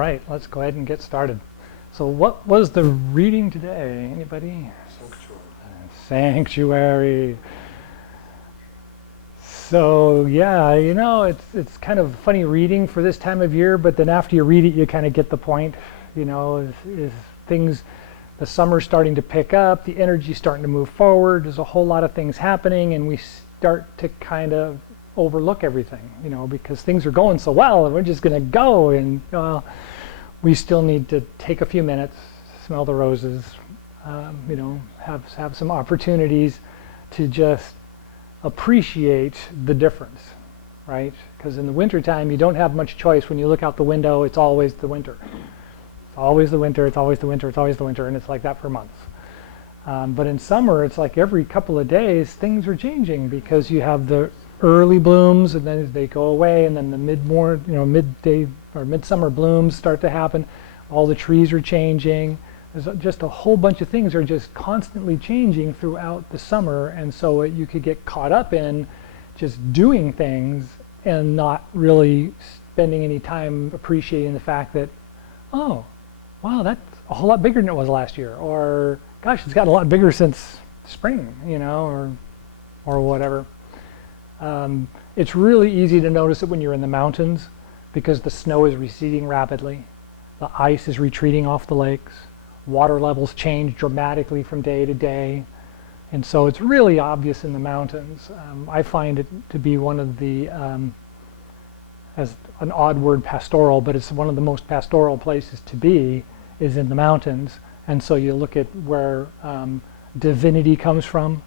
right, let's go ahead and get started. So what was the reading today? Anybody? Sanctuary. So yeah, it's kind of funny reading for this time of year, but then after you read it, you kind of get the point. Is things, the summer's starting to pick up, the energy's starting to move forward, there's a whole lot of things happening, and we start to kind of overlook everything, because things are going so well, and we're just going to go, and we still need to take a few minutes, smell the roses, have some opportunities to just appreciate the difference, right? Because in the wintertime, you don't have much choice. When you look out the window, it's always the winter. It's always the winter, it's always the winter, it's always the winter, and it's like that for months. But in summer, it's like every couple of days, things are changing because you have the early blooms, and then they go away, and then the midday or midsummer blooms start to happen. All the trees are changing. There's just a whole bunch of things are just constantly changing throughout the summer, and so you could get caught up in just doing things and not really spending any time appreciating the fact that, oh, wow, that's a whole lot bigger than it was last year, or gosh, it's gotten a lot bigger since spring, or whatever. It's really easy to notice it when you're in the mountains because the snow is receding rapidly, the ice is retreating off the lakes, water levels change dramatically from day to day, and so it's really obvious in the mountains. I find it to be one of the, as an odd word, pastoral, but it's one of the most pastoral places to be is in the mountains. And so you look at where divinity comes from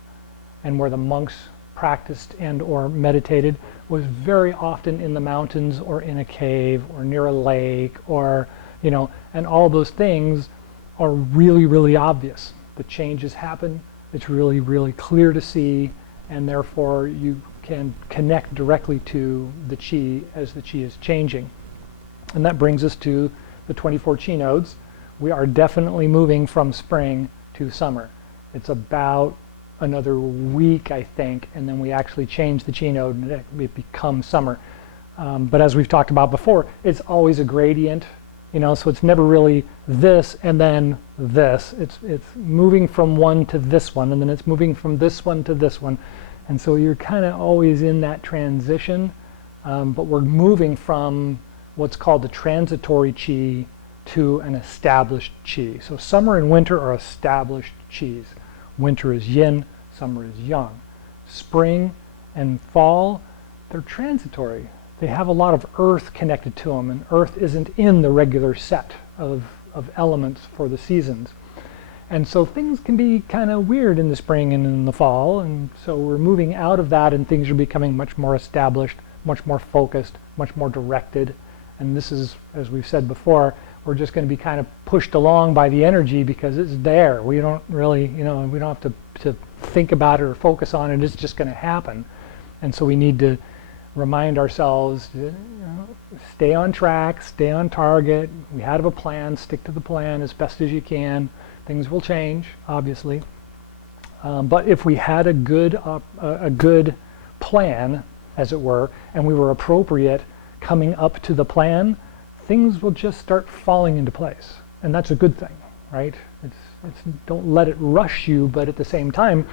and where the monks practiced and or meditated was very often in the mountains or in a cave or near a lake, or and all those things are really, really obvious. The changes happen, it's really, really clear to see, and therefore you can connect directly to the Chi as the Chi is changing. And that brings us to the 24 Chi nodes. We are definitely moving from spring to summer. It's about another week, I think, and then we actually change the Chi node and it becomes summer. But as we've talked about before, it's always a gradient, so it's never really this and then this. It's moving from one to this one, and then it's moving from this one to this one. And so you're kind of always in that transition, but we're moving from what's called the transitory Chi to an established Chi. So summer and winter are established Chis. Winter is yin, summer is yang. Spring and fall, they're transitory. They have a lot of earth connected to them, and earth isn't in the regular set of elements for the seasons. And so things can be kind of weird in the spring and in the fall, and so we're moving out of that, and things are becoming much more established, much more focused, much more directed. And this is, as we've said before, we're just going to be kind of pushed along by the energy because it's there. We don't really, we don't have to think about it or focus on it. It's just going to happen. And so we need to remind ourselves to stay on track, stay on target. We have a plan, stick to the plan as best as you can. Things will change, obviously. But if we had a good plan, as it were, and we were appropriate coming up to the plan, things will just start falling into place, and that's a good thing, right? It's don't let it rush you, but at the same time,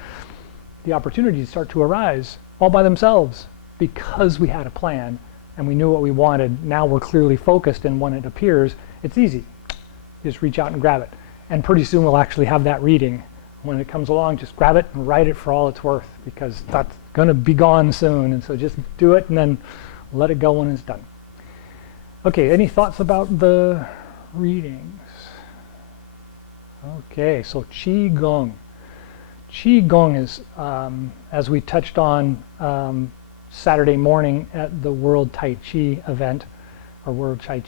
the opportunities start to arise all by themselves because we had a plan and we knew what we wanted. Now we're clearly focused, and when it appears, it's easy. Just reach out and grab it, and pretty soon we'll actually have that reading. When it comes along, just grab it and write it for all it's worth, because that's going to be gone soon, and so just do it and then let it go when it's done. Okay, any thoughts about the readings? Okay, so Chi Gung. Chi Gung is, as we touched on Saturday morning at the World Tai Chi event, or World Tai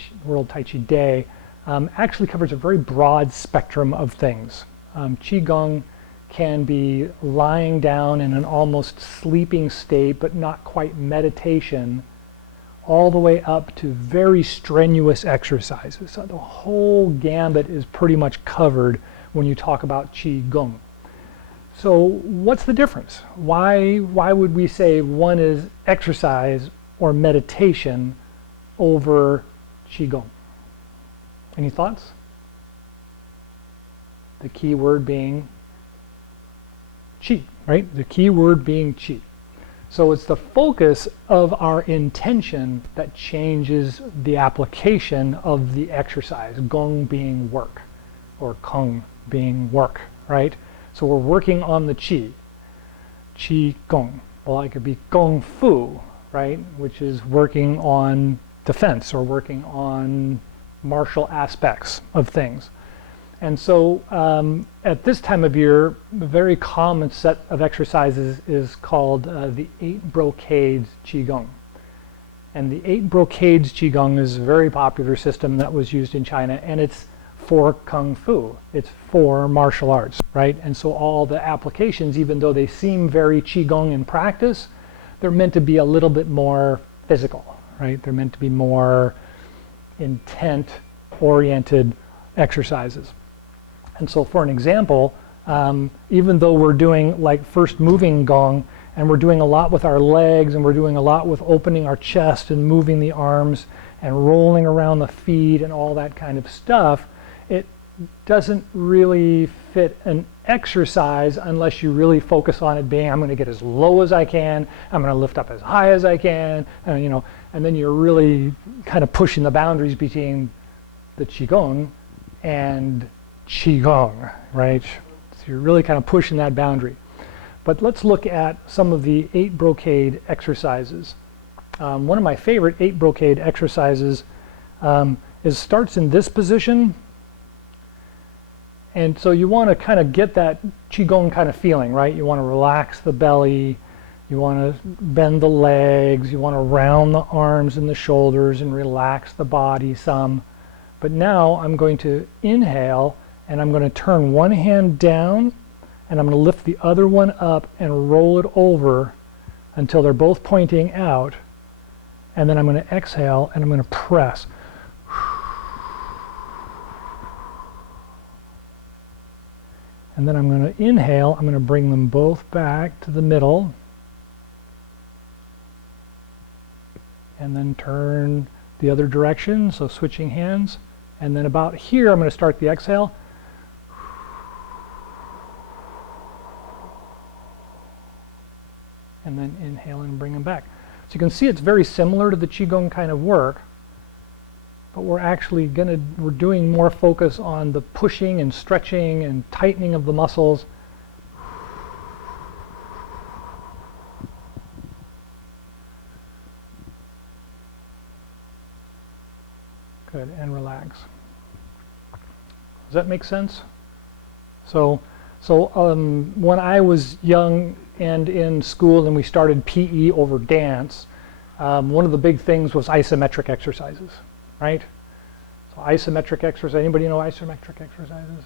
Chi Day, actually covers a very broad spectrum of things. Qigong can be lying down in an almost sleeping state, but not quite meditation, all the way up to very strenuous exercises. So the whole gambit is pretty much covered when you talk about Qigong. So what's the difference? Why would we say one is exercise or meditation over Qigong? Any thoughts? The key word being Chi, right? The key word being Chi. So it's the focus of our intention that changes the application of the exercise. Gong being work, or Kung being work, right? So we're working on the Chi. Chi Gung. Well, it could be Kung Fu, right? Which is working on defense or working on martial aspects of things. And so at this time of year, a very common set of exercises is called the 8 brocades Qigong. And the 8 brocades Qigong is a very popular system that was used in China, and it's for Kung Fu. It's for martial arts, right? And so all the applications, even though they seem very Qigong in practice, they're meant to be a little bit more physical, right? They're meant to be more intent-oriented exercises. And so for an example, even though we're doing like first moving Gong, and we're doing a lot with our legs, and we're doing a lot with opening our chest and moving the arms and rolling around the feet and all that kind of stuff, it doesn't really fit an exercise unless you really focus on it being, I'm going to get as low as I can, I'm going to lift up as high as I can, and, you know, and then you're really kind of pushing the boundaries between the Qigong and Qigong, right? So you're really kind of pushing that boundary. But let's look at some of the 8 brocade exercises. One of my favorite 8 brocade exercises starts in this position. And so you want to kind of get that Qigong kind of feeling, right? You want to relax the belly, you want to bend the legs, you want to round the arms and the shoulders and relax the body some. But now I'm going to inhale, and I'm going to turn one hand down, and I'm going to lift the other one up and roll it over until they're both pointing out. And then I'm going to exhale, and I'm going to press. And then I'm going to inhale, I'm going to bring them both back to the middle. And then turn the other direction, so switching hands. And then about here, I'm going to start the exhale. And then inhale and bring them back. So you can see it's very similar to the Qigong kind of work, but we're doing more focus on the pushing and stretching and tightening of the muscles. Good, and relax. Does that make sense? So when I was young and in school and we started PE over dance, one of the big things was isometric exercises, right? So isometric exercise, anybody know isometric exercises?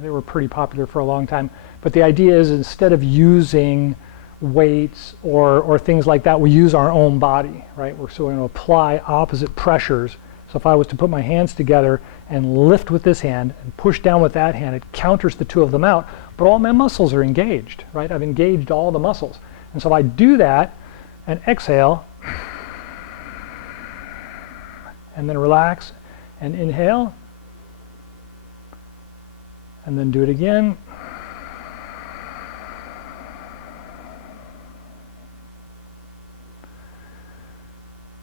They were pretty popular for a long time. But the idea is instead of using weights or things like that, we use our own body, right? So we're going to apply opposite pressures. So if I was to put my hands together and lift with this hand and push down with that hand, it counters the two of them out, but all my muscles are engaged, right? I've engaged all the muscles. And so if I do that and exhale, and then relax and inhale, and then do it again.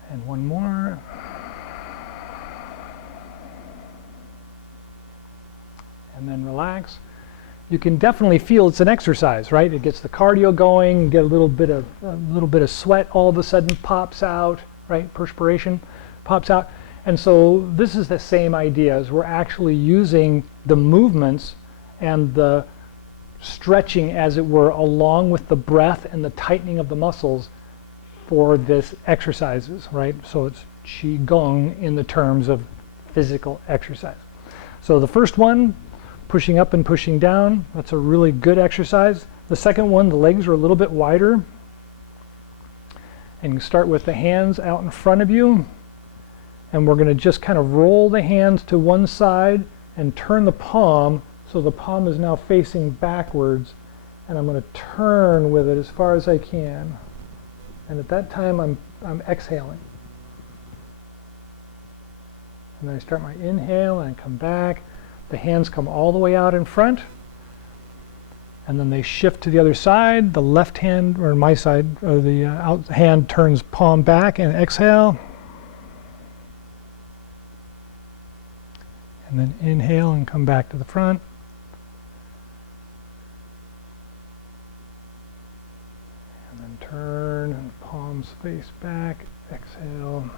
And one more. And then relax. You can definitely feel it's an exercise, right? It gets the cardio going, you get a little bit of sweat all of a sudden pops out, right? Perspiration pops out. And so this is the same idea, as we're actually using the movements and the stretching, as it were, along with the breath and the tightening of the muscles for this exercises, right? So it's Qigong in the terms of physical exercise. So the first one, pushing up and pushing down, that's a really good exercise. The second one, the legs are a little bit wider. And you start with the hands out in front of you. And we're going to just kind of roll the hands to one side and turn the palm, so the palm is now facing backwards, and I'm going to turn with it as far as I can. And at that time I'm exhaling. And then I start my inhale and come back. The hands come all the way out in front. And then they shift to the other side. The left hand, or my side, or the out hand turns palm back and exhale. And then inhale and come back to the front. And then turn and palms face back, exhale.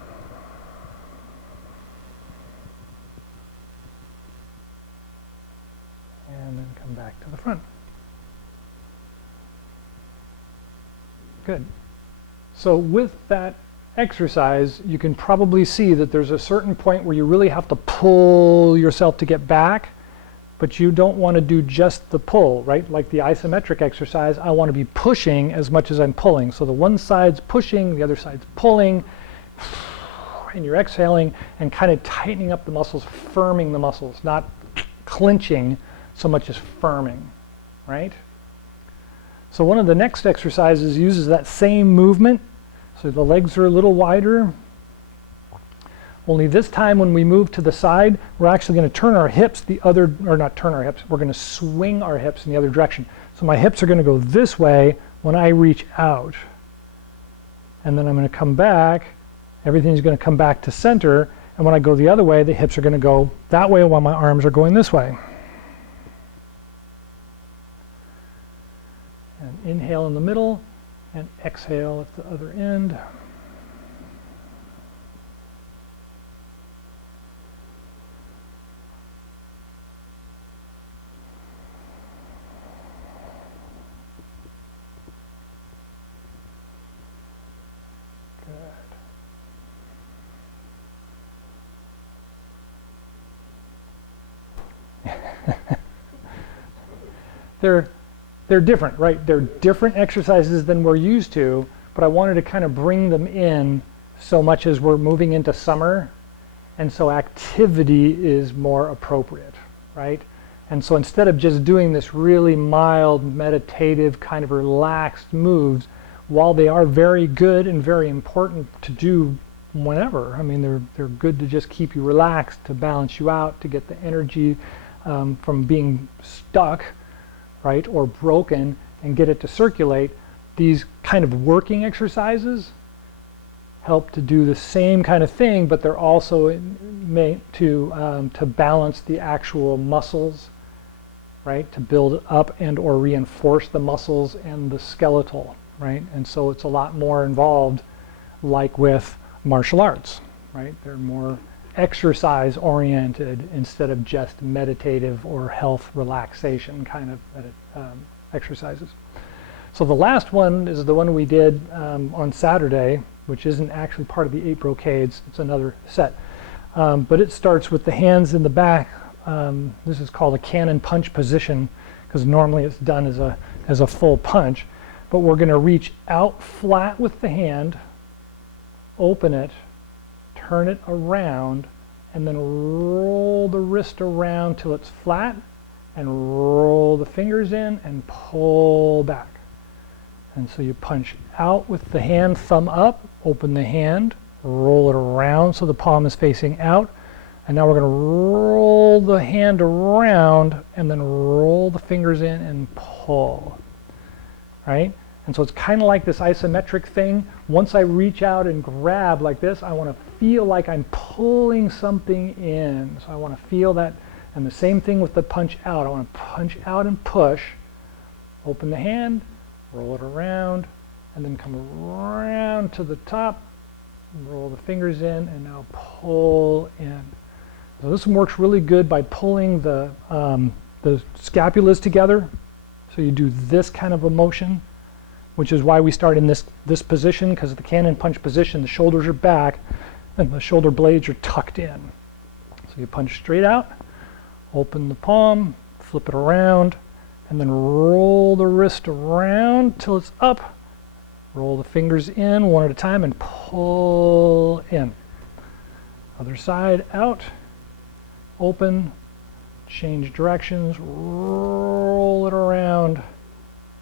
And then come back to the front. Good. So with that exercise, you can probably see that there's a certain point where you really have to pull yourself to get back, but you don't want to do just the pull, right? Like the isometric exercise, I want to be pushing as much as I'm pulling. So the one side's pushing, the other side's pulling, and you're exhaling and kind of tightening up the muscles, firming the muscles, not clenching so much as firming, right? So one of the next exercises uses that same movement. So the legs are a little wider. Only this time when we move to the side, we're actually going to turn our hips the other, or not turn our hips, we're going to swing our hips in the other direction. So my hips are going to go this way when I reach out. And then I'm going to come back. Everything's going to come back to center. And when I go the other way, the hips are going to go that way while my arms are going this way. And inhale in the middle and exhale at the other end. Good. They're different, right? They're different exercises than we're used to, but I wanted to kind of bring them in so much as we're moving into summer, and so activity is more appropriate, right? And so instead of just doing this really mild, meditative, kind of relaxed moves, while they are very good and very important to do whenever, I mean, they're good to just keep you relaxed, to balance you out, to get the energy from being stuck, right, or broken, and get it to circulate. These kind of working exercises help to do the same kind of thing, but they're also made to balance the actual muscles, right, to build up and or reinforce the muscles and the skeletal, right? And so it's a lot more involved, like with martial arts, right? They're more exercise oriented instead of just meditative or health relaxation kind of exercises. So the last one is the one we did on Saturday, which isn't actually part of the 8 brocades. It's another set. But it starts with the hands in the back. This is called a cannon punch position, because normally it's done as a full punch. But we're going to reach out flat with the hand, open it, turn it around, and then roll the wrist around till it's flat, and roll the fingers in and pull back. And so you punch out with the hand, thumb up, open the hand, roll it around so the palm is facing out. And now we're going to roll the hand around and then roll the fingers in and pull, right? And so it's kind of like this isometric thing. Once I reach out and grab like this, I want to feel like I'm pulling something in. So I want to feel that. And the same thing with the punch out. I want to punch out and push, open the hand, roll it around, and then come around to the top, roll the fingers in, and now pull in. So this one works really good by pulling the scapulas together. So you do this kind of a motion, which is why we start in this position, because the cannon punch position, the shoulders are back and the shoulder blades are tucked in. So you punch straight out, open the palm, flip it around, and then roll the wrist around till it's up. Roll the fingers in one at a time and pull in. Other side out, open, change directions, roll it around,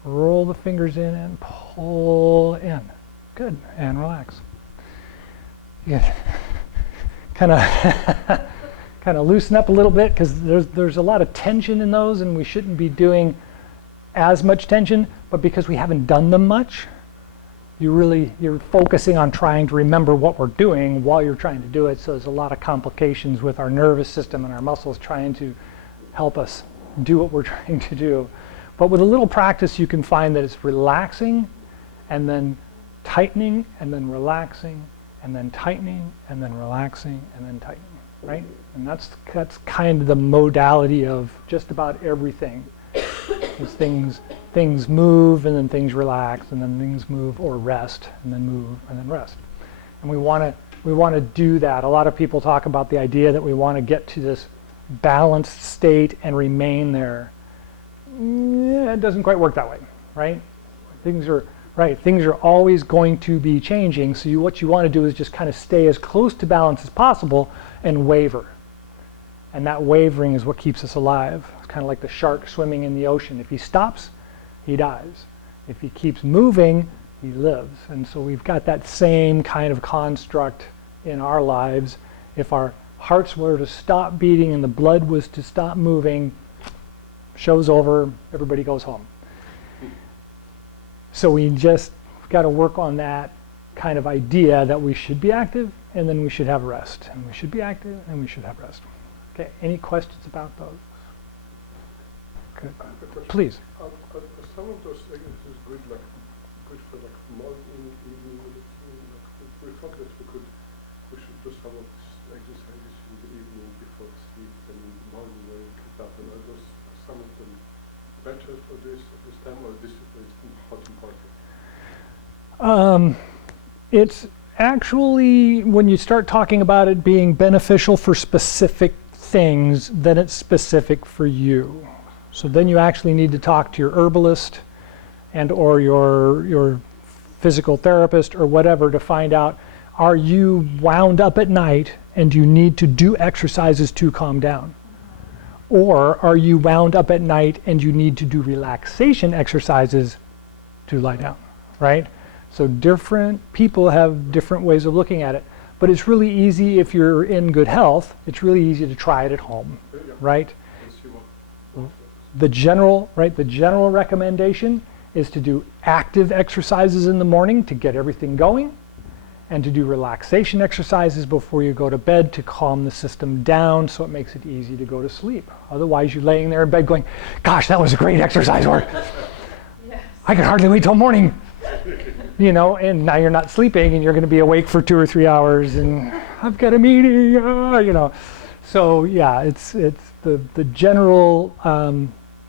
roll the fingers in and pull in. Good, and relax. kind of kind of loosen up a little bit, because there's a lot of tension in those, and we shouldn't be doing as much tension, but because we haven't done them much, you're focusing on trying to remember what we're doing while you're trying to do it. So there's a lot of complications with our nervous system and our muscles trying to help us do what we're trying to do. But with a little practice, you can find that it's relaxing and then tightening and then relaxing and then tightening and then relaxing and then tightening, right? And that's kind of the modality of just about everything. Is things move and then things relax and then things move, or rest and then move and then rest. And we want to do that. A lot of people talk about the idea that we want to get to this balanced state and remain there. Yeah, it doesn't quite work that way, right? Things are always going to be changing. So what you want to do is just kind of stay as close to balance as possible and waver. And that wavering is what keeps us alive. It's kind of like the shark swimming in the ocean. If he stops, he dies. If he keeps moving, he lives. And so we've got that same kind of construct in our lives. If our hearts were to stop beating and the blood was to stop moving, show's over, everybody goes home. So we just got to work on that kind of idea that we should be active and then we should have rest. And we should be active and we should have rest. Okay, any questions about those? Good. Please. Some of those things is good for morning, evening. We thought that we should do some of these exercises in the evening before sleep and in the morning when we get up. And are those some of them better for this at this time, or this is not important? It's actually, when you start talking about it being beneficial for specific things, then it's specific for you. So then you actually need to talk to your herbalist and or your physical therapist or whatever to find out, are you wound up at night and you need to do exercises to calm down? Or are you wound up at night and you need to do relaxation exercises to lie down, right? So different people have different ways of looking at it. But it's really easy if you're in good health, it's really easy to try it at home, right? The general recommendation is to do active exercises in the morning to get everything going, and to do relaxation exercises before you go to bed to calm the system down so it makes it easy to go to sleep. Otherwise, you're laying there in bed going, gosh, that was a great exercise, or yes. I can hardly wait till morning. You know, and now you're not sleeping and you're going to be awake for 2 or 3 hours and I've got a meeting, you know. So yeah, it's the general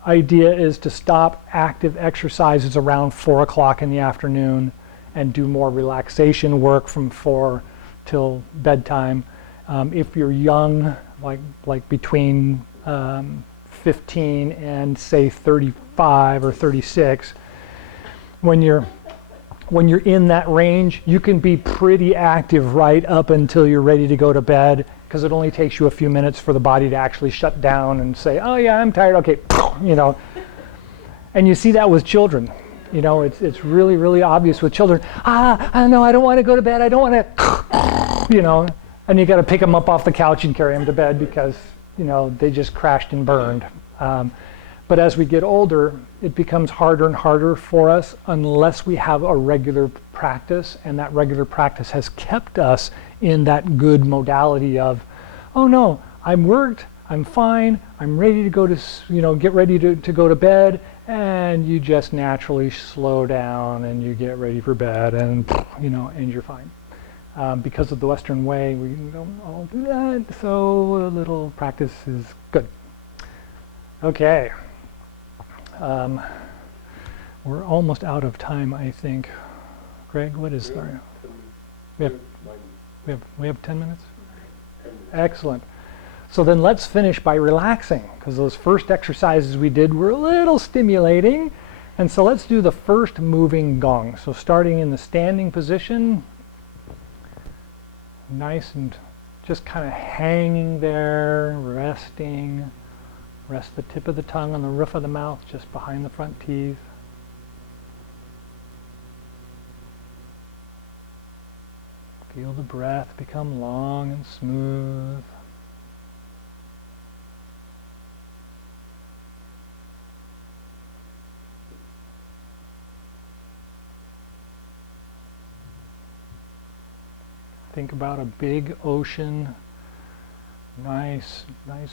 idea is to stop active exercises around 4 o'clock in the afternoon and do more relaxation work from 4 till bedtime. If you're young, like between 15 and say 35 or 36, when you're in that range, you can be pretty active right up until you're ready to go to bed, because it only takes you a few minutes for the body to actually shut down and say, oh yeah, I'm tired, okay, you know. And you see that with children. You know, it's really, really obvious with children. I don't know, I don't want to go to bed, I don't want to, you know. And you got to pick them up off the couch and carry them to bed because, you know, they just crashed and burned. But as we get older, it becomes harder and harder for us unless we have a regular practice, and that regular practice has kept us in that good modality of, oh no, I'm worked, I'm fine, I'm ready to go to, you know, get ready to go to bed, and you just naturally slow down and you get ready for bed, and, you know, and you're fine. Because of the Western way, we don't all do that, so a little practice is good. Okay. We're almost out of time, I think. Greg, what is there? We have 10 minutes? Excellent. So then let's finish by relaxing, because those first exercises we did were a little stimulating. And so let's do the first moving gong. So starting in the standing position, nice and just kind of hanging there, resting. Rest the tip of the tongue on the roof of the mouth, just behind the front teeth. Feel the breath become long and smooth. Think about a big ocean, nice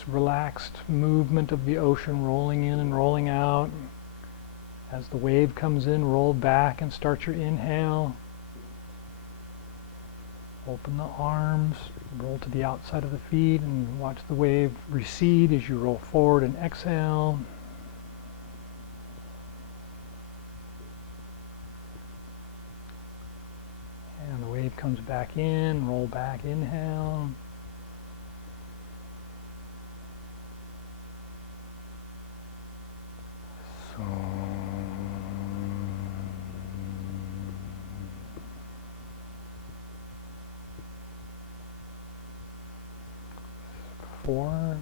relaxed movement of the ocean rolling in and rolling out. As the wave comes in, roll back and start your inhale. Open the arms, roll to the outside of the feet and watch the wave recede as you roll forward and exhale. And the wave comes back in, roll back, inhale. So, 4.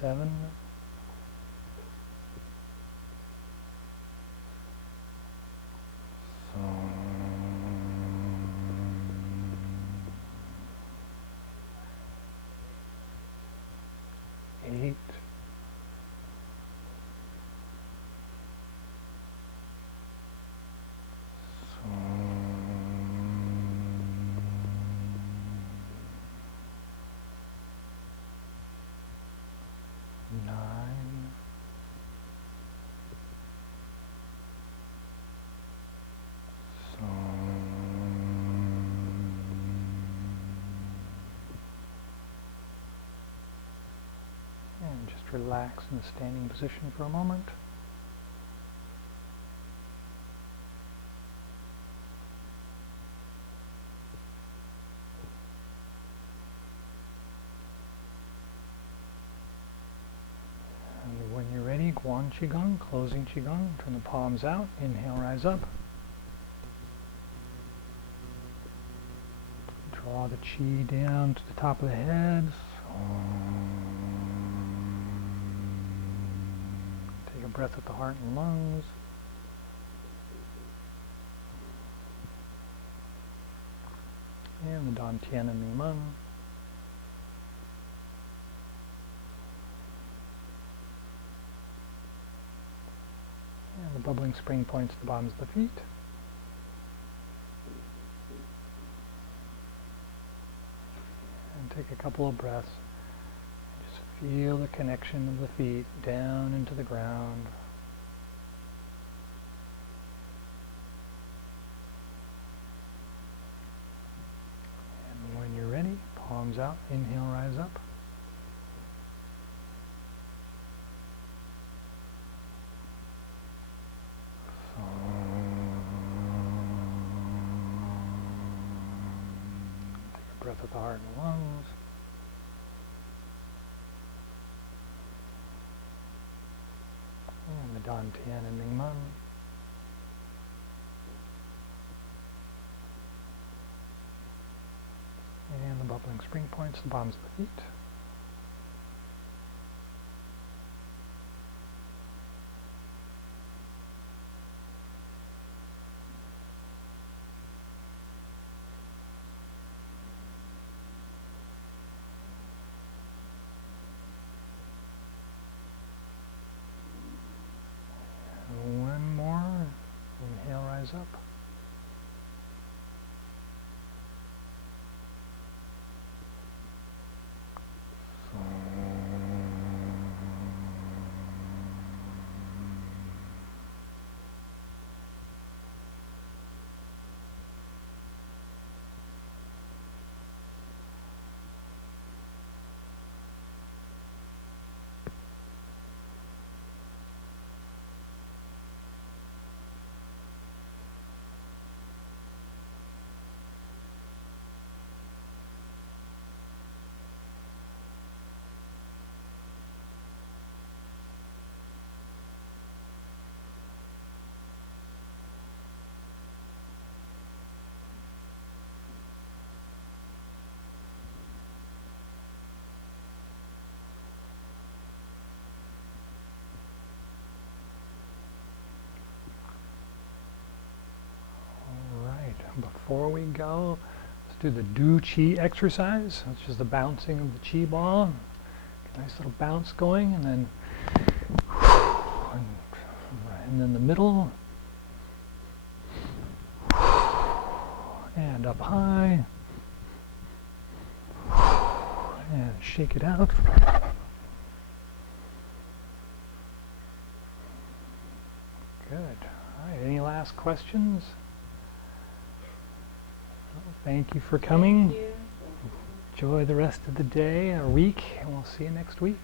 Seven. Eight. Nine. 10. Just relax in the standing position for a moment. And when you're ready, Chi Gung, closing Qigong. Turn the palms out, inhale, rise up. Draw the chi down to the top of the head. Take a breath with the heart and lungs. And the Dan Tian and Ming Men. And the bubbling spring points at the bottoms of the feet. And take a couple of breaths. Just feel the connection of the feet down into the ground. And when you're ready, palms out, inhale, rise up. Breath with the heart and lungs. And the Dan Tian and Ming Men. And the bubbling spring points, the bottoms of the feet. One more. Inhale, rise up. before we go, let's do the Do Chi exercise, which is the bouncing of the Chi ball. Get a nice little bounce going, and then the middle, and up high, and shake it out. Good. All right, any last questions? Well, thank you for coming. Thank you. Enjoy the rest of the day or week, and we'll see you next week.